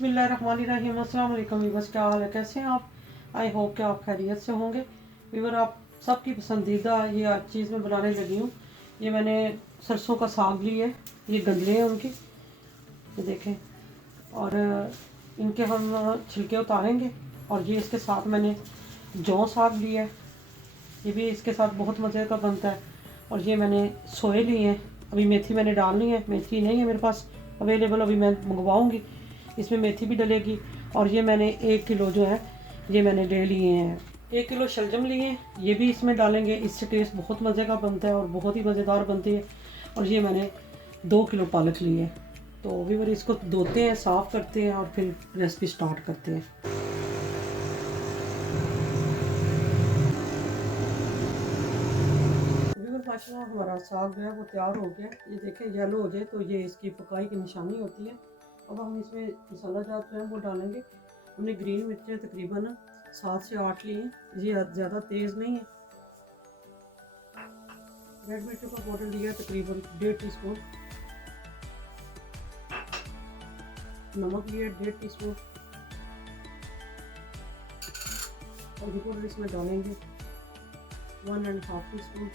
बिस्मिल्लाहिर्रहमानिर्रहीम। अस्सलाम वालेकुम वीवर्स, क्या हाल है, कैसे हैं आप? आई होप कि आप खैरियत से होंगे। वीवर, आप सबकी पसंदीदा ये आज चीज़ मैं बनाने लगी हूँ। ये मैंने सरसों का साग ली है, ये गंदले हैं उनकी, ये देखें। और इनके हम छिलके उतारेंगे। और ये इसके साथ मैंने जौ साग लिया है, ये भी इसके साथ बहुत मज़े का बनता है। और ये मैंने सोए लिए हैं, अभी मेथी मैंने डालनी है, मेथी नहीं है मेरे पास अवेलेबल, अभी मैं मंगवाऊँगी। इसमें मेथी भी डलेगी। और ये मैंने 1 किलो जो है ये मैंने ले लिए हैं, 1 किलो शलजम लिए हैं, ये भी इसमें डालेंगे। इससे टेस्ट बहुत मज़े का बनता है और बहुत ही मज़ेदार बनती है। और ये मैंने 2 किलो पालक ली है। तो वीवर, इसको धोते हैं, साफ़ करते हैं और फिर रेसिपी स्टार्ट करते हैं। माशाल्लाह हमारा साग जो है वो तैयार हो गया। ये देखें, येलो हो जाए तो ये इसकी पकाई की निशानी होती है। अब हम इसमें मसाला जात जो है वो डालेंगे। हमने ग्रीन मिर्चें तकरीबन 7 से 8 ली हैं, ये ज़्यादा तेज़ नहीं है। रेड मिर्चों का पाउडर लिया तकरीबन 1.5 टीस्पून। नमक लिया 1.5 टीस्पून। और पाउडर इसमें डालेंगे 1.5 टीस्पून।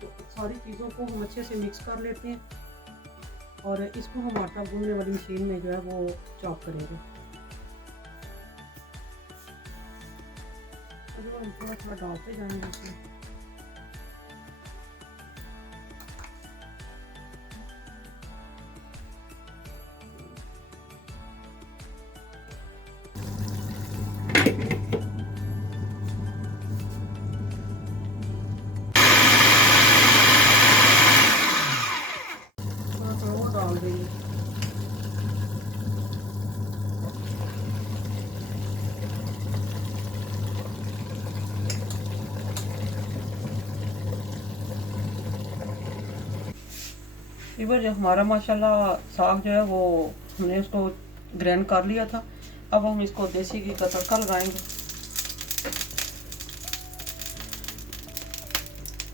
तो सारी चीज़ों को हम अच्छे से मिक्स कर लेते हैं और इसको हम आटा गूंदने वाली मशीन में जो है वो चॉप करेंगे। अभी हम थोड़ा थोड़ा डालते जाएंगे इसमें। डाल देंगे। वीवर, जो हमारा माशाल्लाह साग जो है वो हमने उसको ग्राइंड कर लिया था। अब हम इसको देसी घी का तड़का लगाएंगे।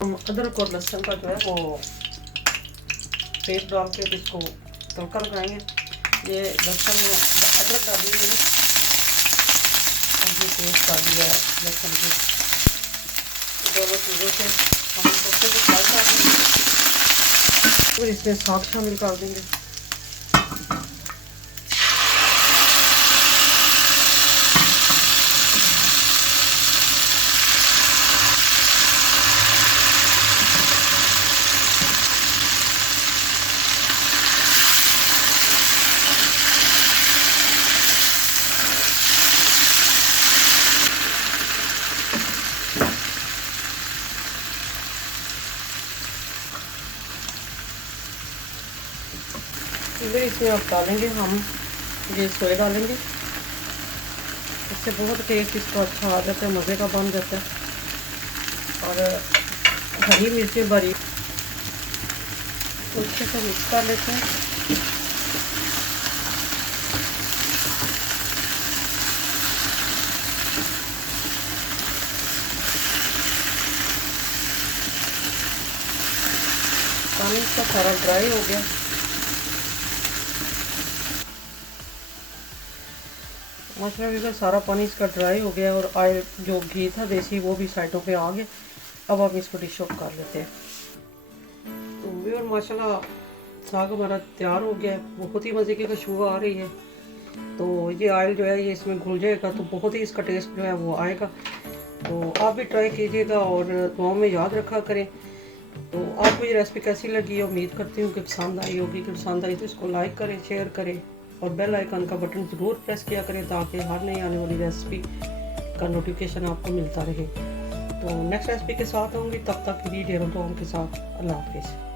हम अदरक और लहसुन का जो है वो पेस्ट डाल के इसको तड़का लगाएंगे। ये लहसुन अदरक डाली है और ये पेस्ट डाल दिया है लहसुन की। दोनों चीज़ों से हम अच्छे से फ्राई कर देंगे। फिर इसमें साग शामिल कर देंगे। फिर इसमें अब डालेंगे हम ये सोया डालेंगे। इससे बहुत टेस्ट इसको अच्छा आ जाता है, मज़े का बन जाता है। और हरी मिर्चें बारीक अच्छे से मिक्स कर लेते हैं। पानी इसका सारा ड्राई हो गया। माशाल्लाह वीवर, सारा पानी इसका ड्राई हो गया और ऑयल जो घी था देसी वो भी साइडों पे आ गया। अब हम इसको डिश ऑफ कर लेते हैं। तो वीवर, माशाल्लाह साग हमारा तैयार हो गया है, बहुत ही मज़े की खुशबू आ रही है। तो ये ऑयल जो है ये इसमें घुल जाएगा तो बहुत ही इसका टेस्ट जो है वो आएगा। तो आप भी ट्राई कीजिएगा और दुआओं में याद रखा करें। तो आपको ये रेसिपी कैसी लगी, उम्मीद करती हूँ कि पसंद आई होगी। कि पसंद आई तो इसको लाइक करें, शेयर करें और बेल आइकन का बटन ज़रूर प्रेस किया करें ताकि हर नई आने वाली रेसिपी का नोटिफिकेशन आपको मिलता रहे। तो नेक्स्ट रेसिपी के साथ होंगी, तब तक के लिए ढेरों दुआओं के साथ अल्लाह हाफिज़।